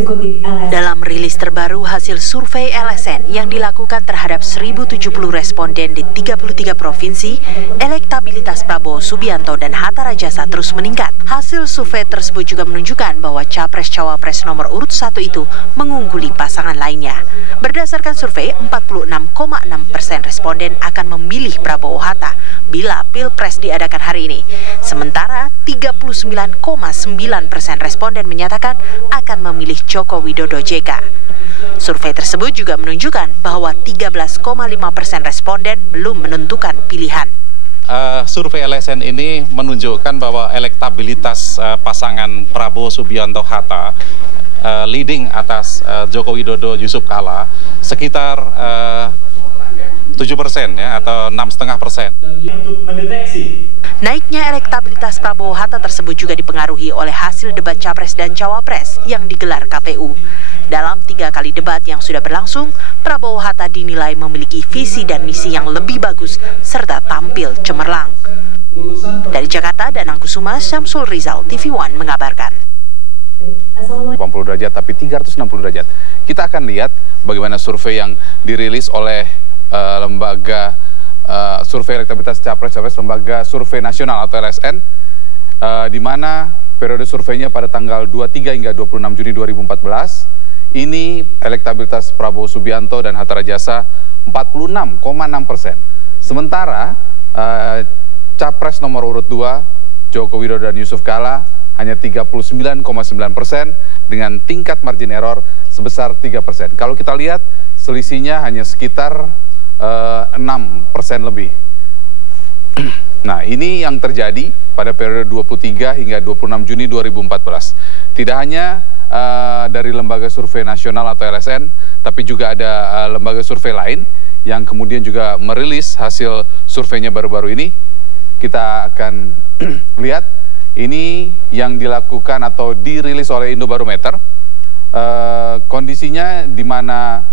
Eksekutif LSN. Dalam rilis terbaru hasil survei LSN yang dilakukan terhadap 1.070 responden di 33 provinsi, elektabilitas Prabowo Subianto dan Hatta Rajasa terus meningkat. Hasil survei tersebut juga menunjukkan bahwa Capres-Cawapres nomor urut 1 itu mengungguli pasangan lainnya. Berdasarkan survei, 46,6% responden akan memilih Prabowo Hatta bila Pilpres diadakan hari ini. Sementara 39,9% responden menyatakan akan memilih Joko Widodo JK. Survei tersebut juga menunjukkan bahwa 13,5% responden belum menentukan pilihan. Survei LSN ini menunjukkan bahwa elektabilitas pasangan Prabowo Subianto Hatta leading atas Joko Widodo Yusuf Kala sekitar 7% ya, atau 6,5%. Untuk mendeteksi Naiknya elektabilitas Prabowo Hatta tersebut juga dipengaruhi oleh hasil debat Capres dan Cawapres yang digelar KPU. Dalam 3 kali debat yang sudah berlangsung, Prabowo Hatta dinilai memiliki visi dan misi yang lebih bagus serta tampil cemerlang. Dari Jakarta, Danang Kusuma, Syamsul Rizal, TV One mengabarkan. 80 derajat tapi 360 derajat. Kita akan lihat bagaimana survei yang dirilis oleh lembaga survei elektabilitas Capres-Capres Lembaga Survei Nasional atau LSN, di mana periode surveinya pada tanggal 23 hingga 26 Juni 2014, ini elektabilitas Prabowo Subianto dan Hatta Rajasa 46,6%. Sementara Capres nomor urut 2, Joko Widodo dan Yusuf Kala hanya 39,9% dengan tingkat margin error sebesar 3%. Kalau kita lihat selisihnya hanya sekitar 6% lebih. Nah, ini yang terjadi pada periode 23 hingga 26 Juni 2014. Tidak hanya dari lembaga survei nasional atau LSN, tapi juga ada lembaga survei lain yang kemudian juga merilis hasil surveinya baru-baru ini. Kita akan lihat ini yang dilakukan atau dirilis oleh Indobarometer. Kondisinya di mana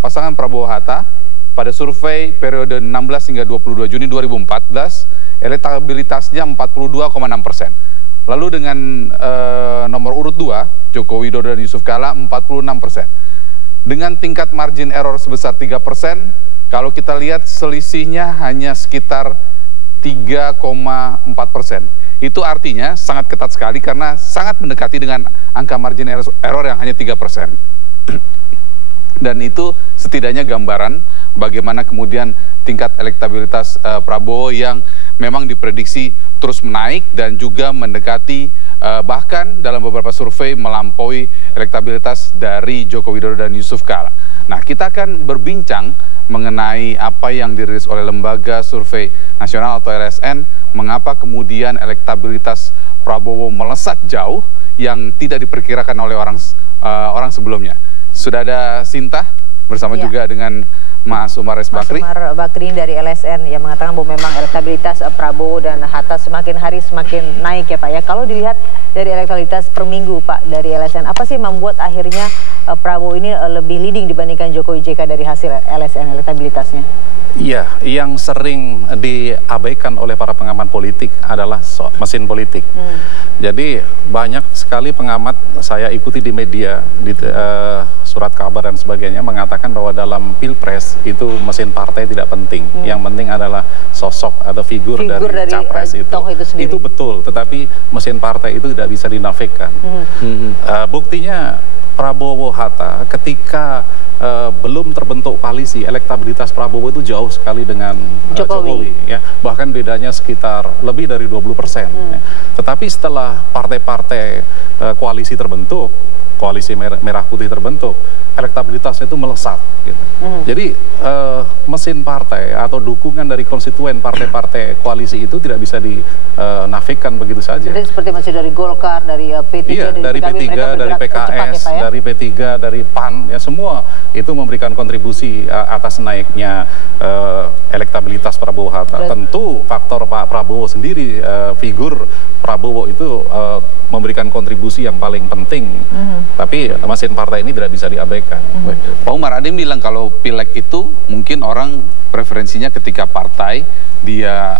pasangan Prabowo Hatta pada survei periode 16 hingga 22 Juni 2014, elektabilitasnya 42,6%. Lalu dengan nomor urut 2, Joko Widodo dan Yusuf Kala 46%. Dengan tingkat margin error sebesar 3%, kalau kita lihat selisihnya hanya sekitar 3,4%. Itu artinya sangat ketat sekali karena sangat mendekati dengan angka margin error yang hanya 3%. Dan itu setidaknya gambaran bagaimana kemudian tingkat elektabilitas Prabowo yang memang diprediksi terus menaik dan juga mendekati bahkan dalam beberapa survei melampaui elektabilitas dari Joko Widodo dan Yusuf Kala. Nah, kita akan berbincang mengenai apa yang dirilis oleh Lembaga Survei Nasional atau LSN, mengapa kemudian elektabilitas Prabowo melesat jauh yang tidak diperkirakan oleh orang sebelumnya. Sudah ada Sinta bersama juga dengan Mas Umar Bakri. Mas Umar Bakri dari LSN yang mengatakan bahwa memang elektabilitas Prabowo dan Hatta semakin hari semakin naik ya Pak ya. Kalau dilihat dari elektabilitas per minggu Pak dari LSN, apa sih membuat akhirnya Prabowo ini lebih leading dibandingkan Jokowi JK dari hasil LSN elektabilitasnya? Iya, yang sering diabaikan oleh para pengamat politik adalah mesin politik. Jadi banyak sekali pengamat saya ikuti di media, di surat kabar dan sebagainya mengatakan bahwa dalam Pilpres itu mesin partai tidak penting. Yang penting adalah sosok atau figur dari capres itu. Itu betul, tetapi mesin partai itu tidak bisa dinafikan. Buktinya Prabowo Hatta ketika belum terbentuk koalisi, elektabilitas Prabowo itu jauh sekali dengan Jokowi ya. Bahkan bedanya sekitar lebih dari 20%. Ya. Tetapi setelah partai-partai koalisi terbentuk, koalisi merah putih terbentuk, elektabilitasnya itu melesat gitu. Jadi mesin partai atau dukungan dari konstituen partai-partai koalisi itu tidak bisa dinafikan begitu saja. Jadi seperti masih dari Golkar, dari P3, iya, dari P3, dari PKS, ya, dari P3, dari PAN, ya semua itu memberikan kontribusi atas naiknya elektabilitas Prabowo Hatta. Tentu faktor Pak Prabowo sendiri, figur Prabowo itu memberikan kontribusi yang paling penting. Tapi mesin partai ini tidak bisa diabaikan. Pak Umar, ada yang bilang kalau pileg itu mungkin orang preferensinya ketika partai dia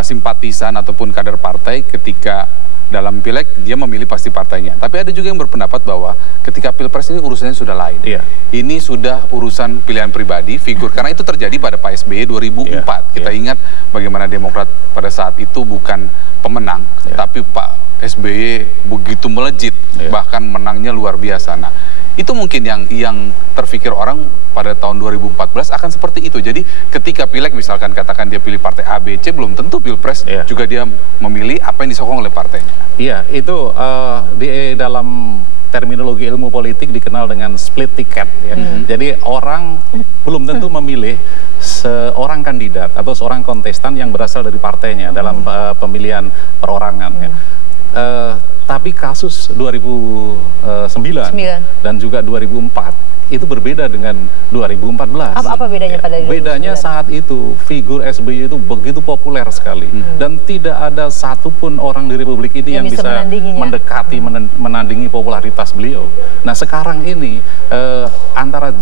simpatisan ataupun kader partai ketika dalam pileg dia memilih pasti partainya. Tapi ada juga yang berpendapat bahwa ketika pilpres ini urusannya sudah lain. Iya. Ini sudah urusan pilihan pribadi, figur. Karena itu terjadi pada Pak SBY 2004. Kita ingat bagaimana Demokrat pada saat itu bukan pemenang, tapi Pak SBY begitu melejit, bahkan menangnya luar biasa. Nah, itu mungkin yang terfikir orang pada tahun 2014 akan seperti itu. Jadi ketika pileg misalkan katakan dia pilih partai A, B, C, belum tentu pilpres juga dia memilih apa yang disokong oleh partainya. Iya, itu di dalam terminologi ilmu politik dikenal dengan split ticket. Ya. Jadi orang belum tentu memilih seorang kandidat atau seorang kontestan yang berasal dari partainya dalam pemilihan perorangan. Ya. Tapi kasus 2009 dan juga 2004 itu berbeda dengan 2014. Apa bedanya pada 2009? Bedanya saat itu figur SBY itu begitu populer sekali dan tidak ada satupun orang di Republik ini yang bisa mendekati, menandingi popularitas beliau. Nah sekarang ini antara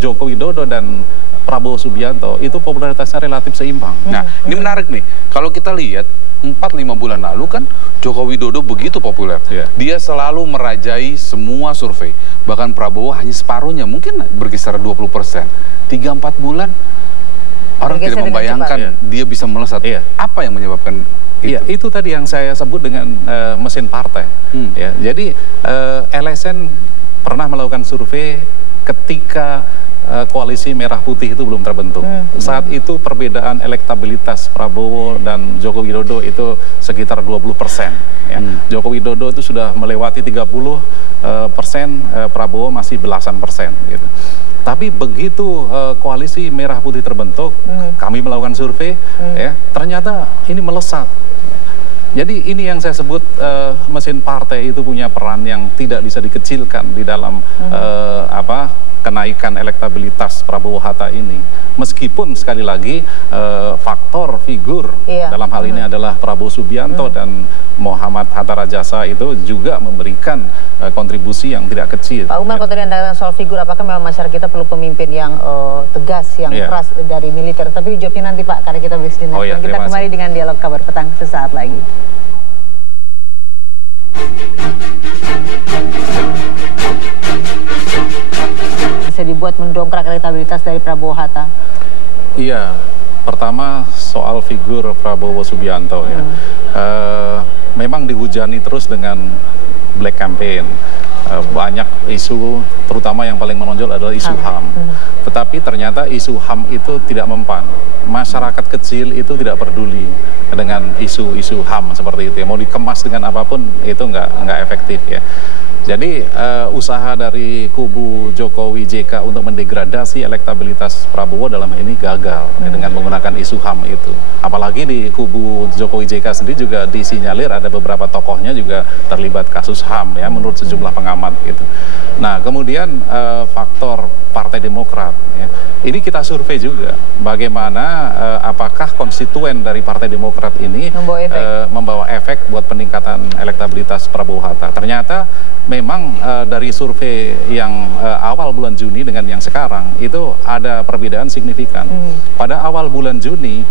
Joko Widodo dan Prabowo Subianto itu popularitasnya relatif seimbang. Nah ini menarik nih, kalau kita lihat 4-5 bulan lalu kan Joko Widodo begitu populer. Dia selalu merajai semua survei. Bahkan Prabowo hanya separuhnya, mungkin berkisar 20%. 3-4 bulan orang tidak membayangkan dia bisa melesat. Apa yang menyebabkan itu? Iya, itu tadi yang saya sebut dengan mesin partai. Ya, jadi LSN pernah melakukan survei ketika koalisi merah putih itu belum terbentuk. Saat itu perbedaan elektabilitas Prabowo dan Joko Widodo itu sekitar 20%. Ya. Joko Widodo itu sudah melewati 30%, Prabowo masih belasan persen. Gitu. Tapi begitu koalisi merah putih terbentuk, kami melakukan survei, ya, ternyata ini melesat. Jadi ini yang saya sebut mesin partai itu punya peran yang tidak bisa dikecilkan di dalam kenaikan elektabilitas Prabowo Hatta ini. Meskipun sekali lagi faktor figur dalam hal ini adalah Prabowo Subianto dan Muhammad Hatta Rajasa itu juga memberikan kontribusi yang tidak kecil. Pak Umar, kalau tadi Anda soal figur, apakah memang masyarakat kita perlu pemimpin yang tegas, yang keras dari militer? Tapi dijawabnya nanti Pak, karena kita beristirahat. Kita kembali dengan Dialog Kabar Petang sesaat lagi. Bisa dibuat mendongkrak elektabilitas dari Prabowo Hatta? Iya, pertama soal figur Prabowo Subianto ya. Memang dihujani terus dengan black campaign. Banyak isu, terutama yang paling menonjol adalah isu HAM. Tetapi ternyata isu HAM itu tidak mempan. Masyarakat kecil itu tidak peduli dengan isu-isu HAM seperti itu. Mau dikemas dengan apapun itu nggak efektif ya. Jadi usaha dari kubu Jokowi JK untuk mendegradasi elektabilitas Prabowo dalam ini gagal dengan menggunakan isu HAM itu. Apalagi di kubu Jokowi JK sendiri juga disinyalir ada beberapa tokohnya juga terlibat kasus HAM ya menurut sejumlah pengamat gitu. Nah kemudian faktor Partai Demokrat ya. Ini kita survei juga bagaimana apakah konstituen dari Partai Demokrat ini membawa efek buat peningkatan elektabilitas Prabowo Hatta. Ternyata memang dari survei yang awal bulan Juni dengan yang sekarang itu ada perbedaan signifikan. Pada awal bulan Juni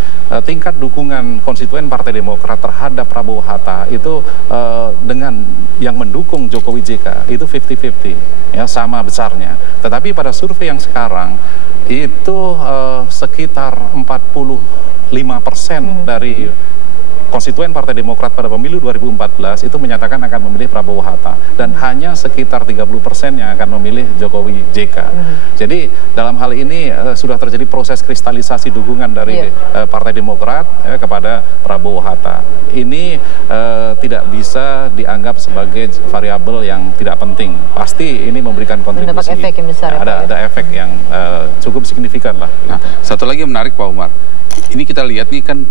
tingkat dukungan konstituen Partai Demokrat terhadap Prabowo Hatta itu dengan yang mendukung Jokowi JK itu 50-50 ya, sama besarnya. Tetapi pada survei yang sekarang itu sekitar 45% dari konstituen Partai Demokrat pada pemilu 2014 itu menyatakan akan memilih Prabowo Hatta dan hanya sekitar 30% yang akan memilih Jokowi JK. Jadi dalam hal ini sudah terjadi proses kristalisasi dukungan dari Partai Demokrat kepada Prabowo Hatta. Ini tidak bisa dianggap sebagai variabel yang tidak penting. Pasti ini memberikan kontribusi. Efek yang besar, ada efek yang cukup signifikan lah. Nah, satu lagi yang menarik Pak Umar. Ini kita lihat nih kan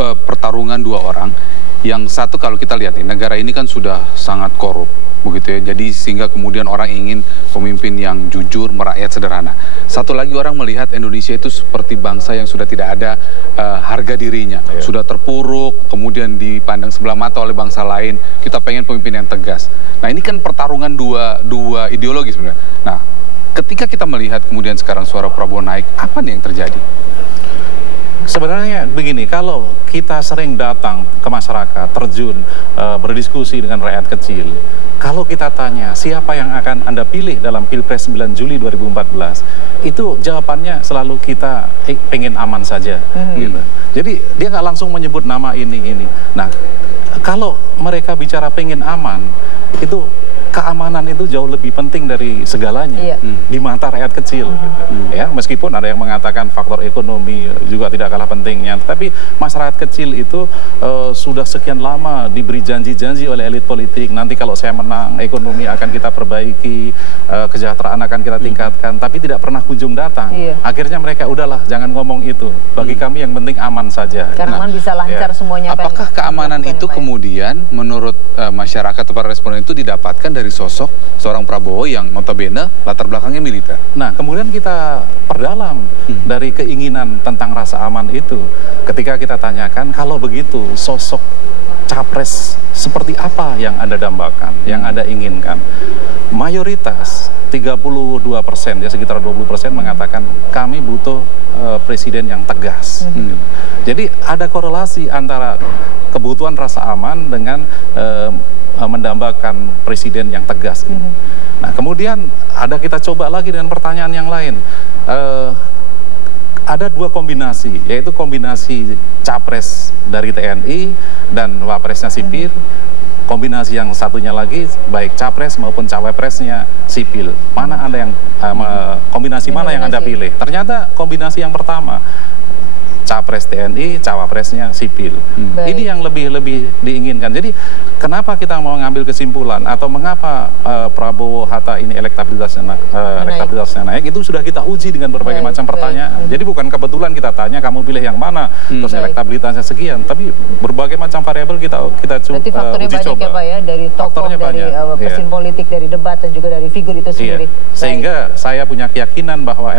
pertarungan dua orang, yang satu kalau kita lihat nih negara ini kan sudah sangat korup begitu ya, jadi sehingga kemudian orang ingin pemimpin yang jujur, merakyat, sederhana. Satu lagi orang melihat Indonesia itu seperti bangsa yang sudah tidak ada harga dirinya, sudah terpuruk, kemudian dipandang sebelah mata oleh bangsa lain. Kita pengen pemimpin yang tegas. Nah ini kan pertarungan dua ideologi sebenarnya. Nah ketika kita melihat kemudian sekarang suara Prabowo naik, apa nih yang terjadi? Sebenarnya begini, kalau kita sering datang ke masyarakat, terjun, berdiskusi dengan rakyat kecil, kalau kita tanya siapa yang akan Anda pilih dalam Pilpres 9 Juli 2014, itu jawabannya selalu kita pengen aman saja. Gitu. Jadi dia nggak langsung menyebut nama ini. Nah, kalau mereka bicara pengen aman, itu keamanan itu jauh lebih penting dari segalanya di mata rakyat kecil. Gitu. Ya, meskipun ada yang mengatakan faktor ekonomi juga tidak kalah pentingnya, tapi masyarakat kecil itu sudah sekian lama diberi janji-janji oleh elit politik. Nanti kalau saya menang, ekonomi akan kita perbaiki, kesejahteraan akan kita tingkatkan, tapi tidak pernah kunjung datang. Akhirnya mereka udahlah, jangan ngomong itu. Bagi kami yang penting aman saja. Karena aman bisa lancar semuanya. Apakah keamanan itu kemudian menurut masyarakat atau para responden itu didapatkan dari sosok seorang Prabowo yang notabene latar belakangnya militer? Nah, kemudian kita perdalam dari keinginan tentang rasa aman itu. Ketika kita tanyakan, kalau begitu sosok capres seperti apa yang Anda dambakan, yang Anda inginkan? Mayoritas 32%, ya sekitar 20% mengatakan kami butuh presiden yang tegas. Jadi ada korelasi antara kebutuhan rasa aman dengan mendambakan presiden yang tegas. Nah, kemudian kita coba lagi dengan pertanyaan yang lain. Ada dua kombinasi, yaitu kombinasi capres dari TNI dan wapresnya sipil. Kombinasi yang satunya lagi, baik capres maupun cawapresnya sipil. Mana Anda yang kombinasi mana yang Anda pilih? Ternyata kombinasi yang pertama, capres TNI, cawapresnya sipil. Ini yang lebih diinginkan. Jadi kenapa kita mau ngambil kesimpulan atau mengapa Prabowo Hatta ini elektabilitasnya naik, itu sudah kita uji dengan berbagai macam pertanyaan. Jadi bukan kebetulan kita tanya kamu pilih yang mana, terus elektabilitasnya sekian, tapi berbagai macam variabel kita Berarti faktornya uji banyak coba. Ya Pak ya, dari tokoh, dari mesin politik, dari debat dan juga dari figur itu sendiri. Sehingga saya punya keyakinan bahwa